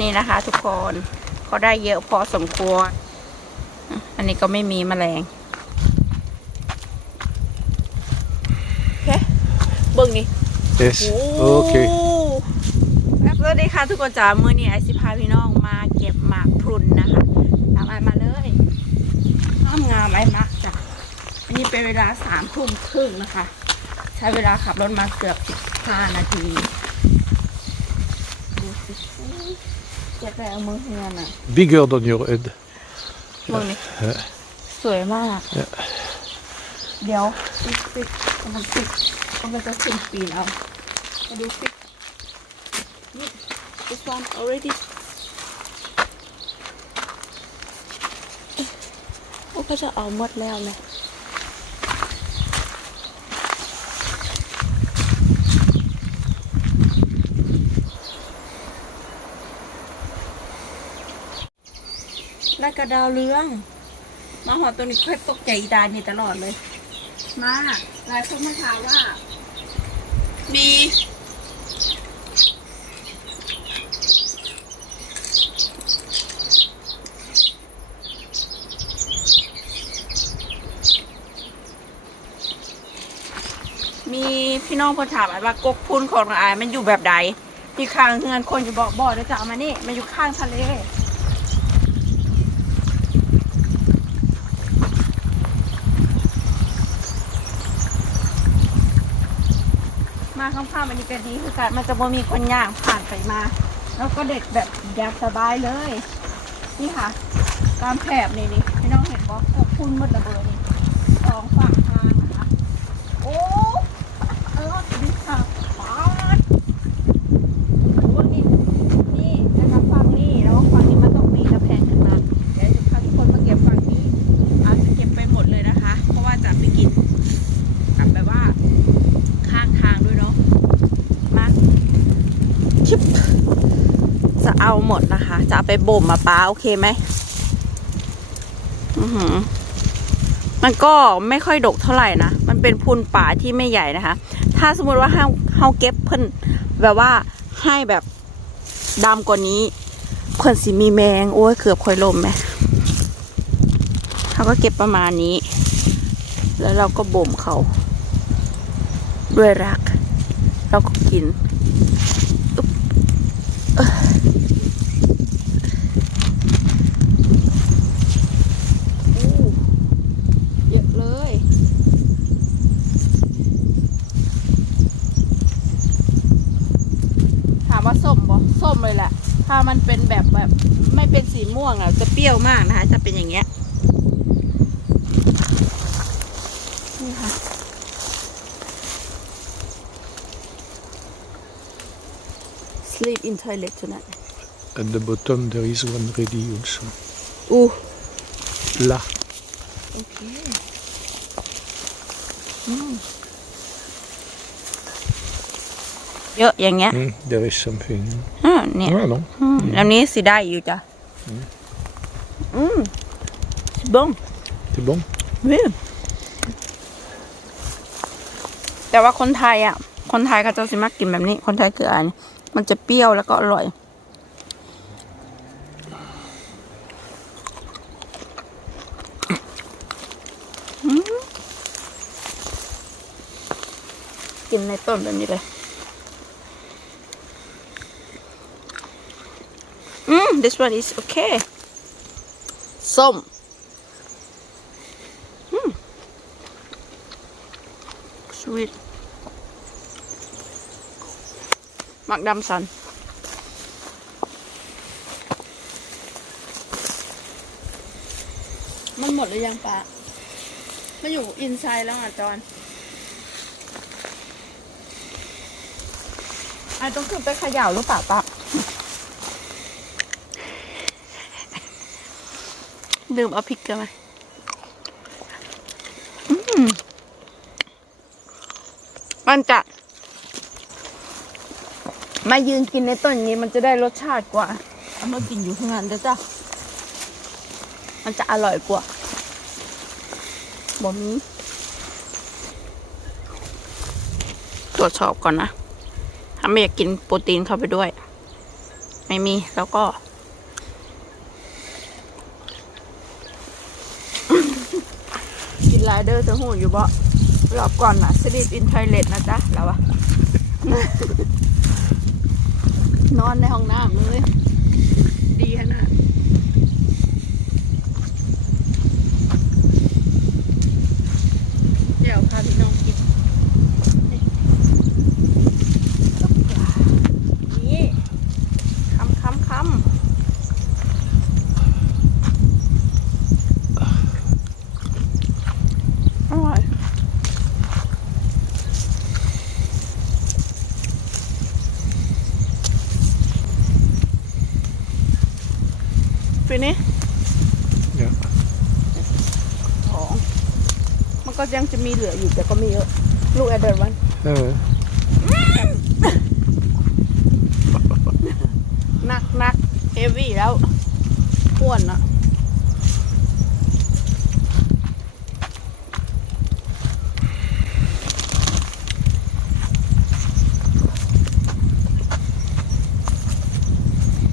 นี่นะคะทุกคนเขาได้เยอะพอสมควร อันนี้ก็ไม่มีแมลงโอเคเบิ่งนี่ Yes. โอ้ Okay. สวัสดีค่ะทุกคนจ๋ามื่อนี้ไอซิพาพี่น้องมาเก็บหมากพรุนนะคะตามไอมาเลยงามงามไอมากจ้ะอันนี้เป็นเวลาสามทุ่มครึ่งนะคะ ใช้เวลาขับรถมาเกือบสิบห้านาที ดูสิ เก็บแต่เอามือเฮือนอะ Bigger than your head. มึงนี่ Ja. สวยมาก Ja. เดี๋ยวปิดปิดมันปิดมันจะขึ้นปีนเอามาดูสินี่ this one already โอ้เขาจะเอาหมดแล้วไหม แล้วกระดาวเรือง มาหอตัวนี้ค่อยตกใจอีตานี่ตลอดเลย มาหลายคนมาถามว่า มีมีพี่น้องคนถามว่ากกพุ้นของอายมันอยู่แบบใดที่ข้างเฮือนคนจะบอกบ่อเดี๋ยวจะเอามานี่มันอยู่ข้างทะเล มาข้างๆมันนี่ก็ดีคือการมันจะบ่มีคนย่างผ่านไปมา แล้วก็เด็กแบบอยากสบายเลย นี่ค่ะ ตามแถบนี่นี่พี่น้องเห็นบอกพุ่นมดระเบิดนี่สองฝั่งทางนะคะโอ้อดีค่ะปาดโอ้นี่นี่นะคะฝั่งนี้แล้วฝั่งนี้มันต้องมีกระแพงขึ้นมาเดี๋ยวจะพาทุกคนมาเก็บฝั่งนี้ อาจจะเก็บไปหมดเลยนะคะ เพราะว่าจะไปกินกับแบบว่า ข้างทางด้วยเนาะ มาชิบจะเอาหมดนะคะ จะเอาไปบ่มมาป้าโอเคไหมอือหือมันก็ไม่ค่อยดกเท่าไหร่นะ มันเป็นพุนป่าที่ไม่ใหญ่นะคะ ถ้าสมมติว่าเฮาเฮาเก็บเพิ่นแบบว่าให้แบบดำกว่านี้ เพิ่นสิมีแมง โอ้ยเกือบค่อยลมไหมเขาก็เก็บประมาณนี้ แล้วเราก็บ่มเขา ด้วยรัก เราก็กินอึ๊บเอ้อโอ้เยอะเลย ถาม ว่าส้มบ่ส้มเลยแหละ ถ้ามันเป็นแบบแบบ ไม่เป็นสีม่วงอะจะเปรี้ยวมากนะคะ จะเป็นอย่างเงี้ยนี่ค่ะ sleep in toilet tonight. At the bottom there is one ready also. Ooh. Là. Okay. Mm. เยอะอย่างเงี้ย Hmm, there is something. อ่าเนี่ย Ah non. อืมอันนี้สิได้อยู่จ้ะ อืมบ้ง C'est bon วิแต่ว่าคนไทยอะ คนไทยเขาจะสิมักกินแบบนี้ คนไทยคืออันมันจะเปรี้ยวแล้วก็อร่อย อืมกินในต้นแบบนี้เลย อืม this one is okay ส้ม sweet หมักดำสันมันหมดหรือยังปะมันอยู่อินไซด์แล้วอะจอนไอต้องขึ้นไปเขย่าหรือเปล่าปะ ดื่มเอาพริกกันไหมมมันจะ มายืนกินในต้นนี้มันจะได้รสชาติกว่าเอามากินอยู่ข้างนั้นเด้อจ้ะมันจะอร่อยกว่าบ่มีตรวจสอบก่อนนะ ถ้าไม่อยากกินโปรตีนเข้าไปด้วย ไม่มีแล้วก็ ไลเดอร์จะหูอยู่บ่รอบก่อนนะสลีปอินไทเลตนะจ๊ะแล้ววะนอนในห้องน้ำเลย ดีขนาดยวพาพี่น้องกิน นี่คำคำคำอร่อยฟินี่ Ja. ของมัน ก็ยังจะมีเหลืออยู่แต่ก็ไม่เยอะลูกแอดเดิร์วัน Ja, ja. หนักหนักเฮฟวี่แล้วอ้วนอะ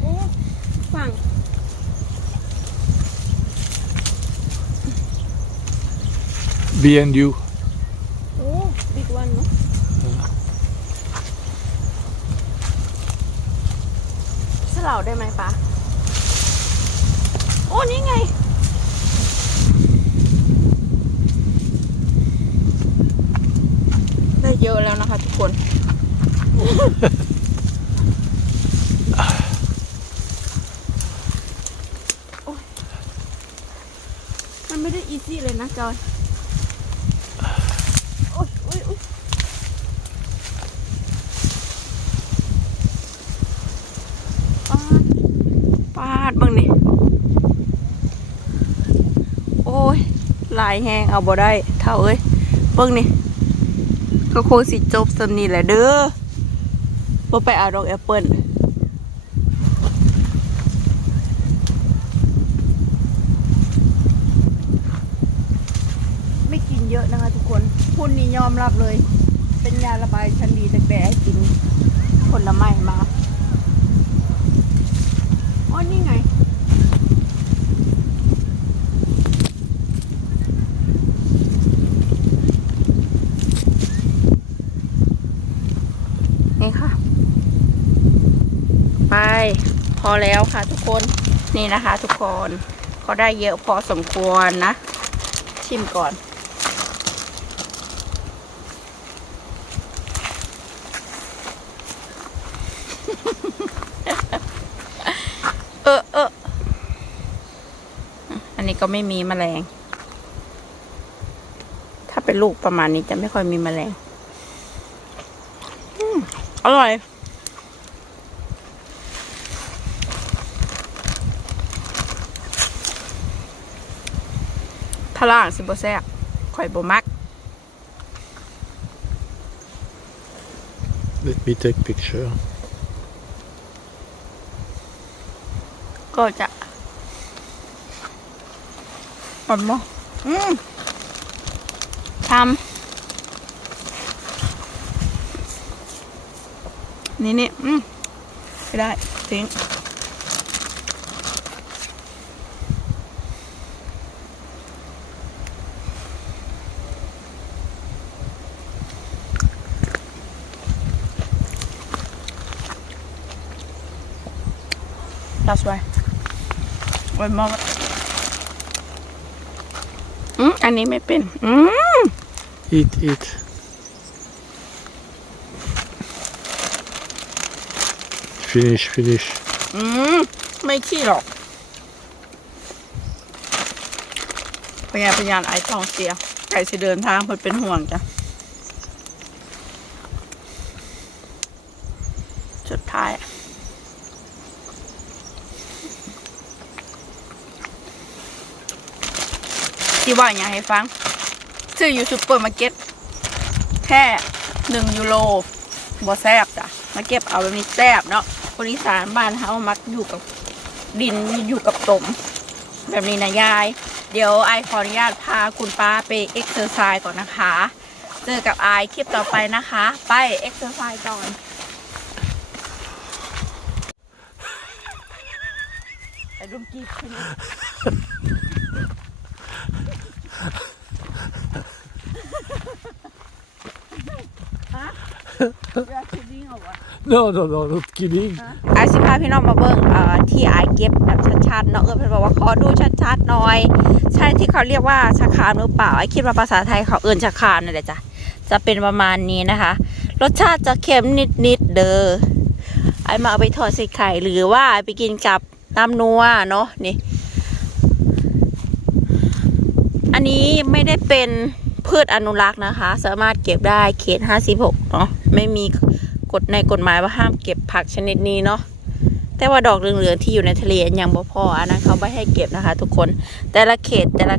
โอ้ฝั่ง B&U. โอ้บิ๊กวันเนาะสลาวได้ไหมปะโอ้นี่ไงได้เยอะแล้วนะคะทุกคนโอ๊ยมันไม่ได้อีซี่เลยนะจอย โอ๊ยโอ๊ยโอ๊ยปาดปาดบ้างนี่ โอ้ยห ลายแห้งเอาบ่ได้ เท่าเอ้ยเบิ่งนี่ก็คงสิจบสำนีแหละเด้อบ่ไปเอาดอกแอปเปิ้ลไม่กินเยอะนะคะทุกคนคุณนี่ยอมรับเลย เป็นยาระบายชั้นดีแต่แต่ให้กินผลไม้มาอ๋อนี่ไง นี่ค่ะ ไป พ อแล้วค่ะทุกคนนี่นะคะ ทุกคนก็ได้เยอะพอสมควรนะ ชิมก่อน เออเอออันนี้ก็ไม่มีแมลง ถ้าเป็นลูกประมาณนี้จะไม่ค่อยมีแมลงอร่อย ทะล่างสิบแซ่บข่อยบ่มัก Let me take picture. ก็จะอร่อยมั้อืมทำนี่นี่อืมไม่ได้ทิ้ง That's why อร่อยมากอืมอันนี้ไม่เป็น อืม Eat, eat. Finish, finish. อืม ไม่ขี้หรอกพยานพยานไอทองเสียไก่สิเดินทางเพิ่นเป็นห่วงจ้ะ สุดท้าย ที่ว่าอย่างให้ฟัง ซื้ออยู่ซูเปอร์มาร์เก็ตแค่หนึ่งยูโรบ่แซบจ้ะมาเก็บเอาแบบนี้แซบเนาะคนอีสานบ้านเฮามักอยู่กับดินอยู่กับตม แบบนี้นะยาย เดี๋ยวไอขออนุญาตพาคุณป้าไปเอ็กซ์เซอร์ไซส์ก่อนนะคะ เจอกับไอคลิปต่อไปนะคะ ไปเอ็กซ์เซอร์ไซส์ก่อน I don't give finish ฮ We are kidding or what No, no, no, not kidding. ไอสิพาพี่น้องมาเบิ่งเอ่อที่ไอเก็บแบบชัดๆเนาะเออเพิ่นบอกว่าขอดูชัดๆหน่อย ใช่ที่เขาเรียกว่าชะครามหรือเปล่าไอคิดว่าภาษาไทยเขาเอื่นชะครามนั่นแหละจ้ะจะเป็นประมาณนี้นะคะ รสชาติจะเค็มนิดๆเด้อไอมาเอาไปทอดใส่ไข่หรือว่าไปกินกับน้ำนัวเนาะนี่ อันนี้ไม่ได้เป็น พืชอนุรักษ์นะคะ สามารถเก็บได้เขต56เนาะไม่มีกฎในกฎหมายว่าห้ามเก็บผักชนิดนี้เนาะแต่ว่าดอกเหลืองๆที่อยู่ในทะเลยังบ่พออันนั้นเขาไม่ให้เก็บนะคะ ทุกคนแต่ละเขตแต่ละ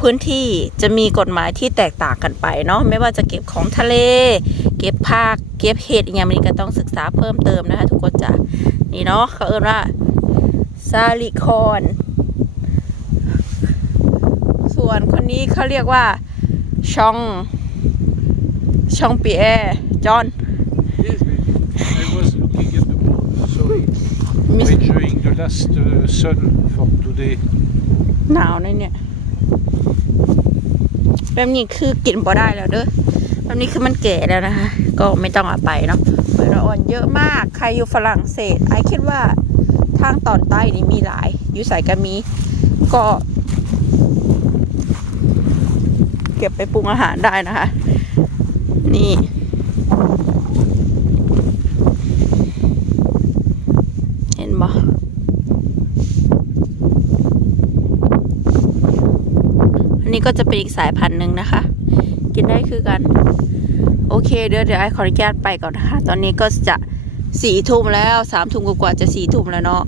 พื้นที่จะมีกฎหมายที่แตกต่างกันไปเนาะไม่ว่าจะเก็บของทะเล เก็บผักเก็บเห็ดอย่างเงี้ก็ต้องศึกษาเพิ่มเติมนะคะ ทุกคนจ้ะนี่เนาะเขาเอ่นว่าซาลิคอน ส่วนคนนี้เขาเรียกว่าชองชองปีแอร์จอห์น Yes, baby. I was looking at the moon, sorry. มิ Enjoying the last uh, sun for today. หนาวนะเนี่ย แบบนี้คือกินบ่ได้แล้วเด้อ แบบนี้คือมันแก่แล้วนะคะ ก็ไม่ต้องเอาไปเนาะเปิดอ่อนเยอะมาก ใครอยู่ฝรั่งเศสไอคิดว่าทางตอนใต้นี่มีหลาย อยู่ใส่ก็มี ก็ เก็บไปปรุงอาหารได้นะคะ นี่เห็นบ่อันนี้ก็จะเป็นอีกสายพันธุ์หนึ่งนะคะ กินได้คือกัน โอเคเดี๋ยวเดี๋ยวไอขออนุญาตไปก่อนนะคะ ตอนนี้ก็จะสี่ทุ่มแล้วสามทุ่มกว่าจะสี่ทุ่มแล้วเนาะ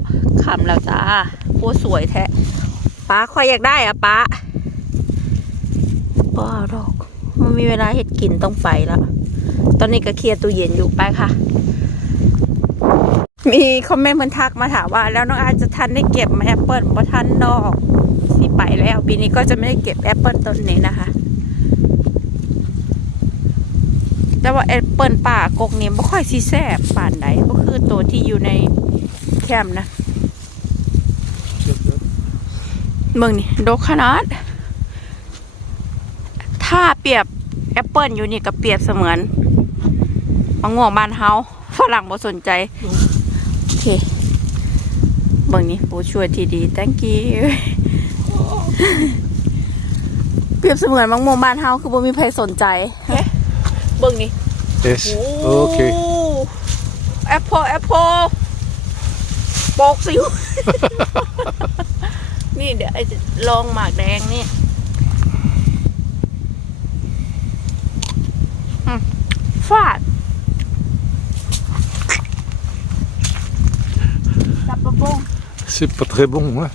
คำแล้วจ้าโคตรสวยแท้ป้าคอยอยากได้อะป้าป้าดอก มีเวลาเห็ดกินต้องไปแล้ว ตอนนี้ก็เคลียร์ตู้เย็นอยู่ไปค่ะ มีคอมเมนต์เพิ่นทักมาถามว่า แล้วน้องอาจจะทันได้เก็บแอปเปิลบ่ทันดอกที่ไปแล้ว ปีนี้ก็จะไม่ได้เก็บแอปเปิลต้นนี้นะคะแต่ว่าแอปเปิลป่ากกนี้ไม่ค่อยซีแซ่บป่านใดก็คือตัวที่อยู่ในแคมป์นะเมืองนี่ดกขนาด ถ้าเปรียบ แอปเปิลอยู่นี่กับเปรียบเสมือนมะม่วงบ้านเฮาฝรั่งบ่สนใจ โอเคเบิ่งนี่ผู้ช่วยที่ดี thank you เปรียบเสมือนมังม่วงบ้านเฮาคือบ่มีใครสนใจเบิ่งนี่ Yes. Okay. แอปเปิลแอปเปิลปอกสิวนี่เดี๋ยวไอจะลองหมากแดงนี่อืม ฟาดจับปะบง C'est pas très bon, hein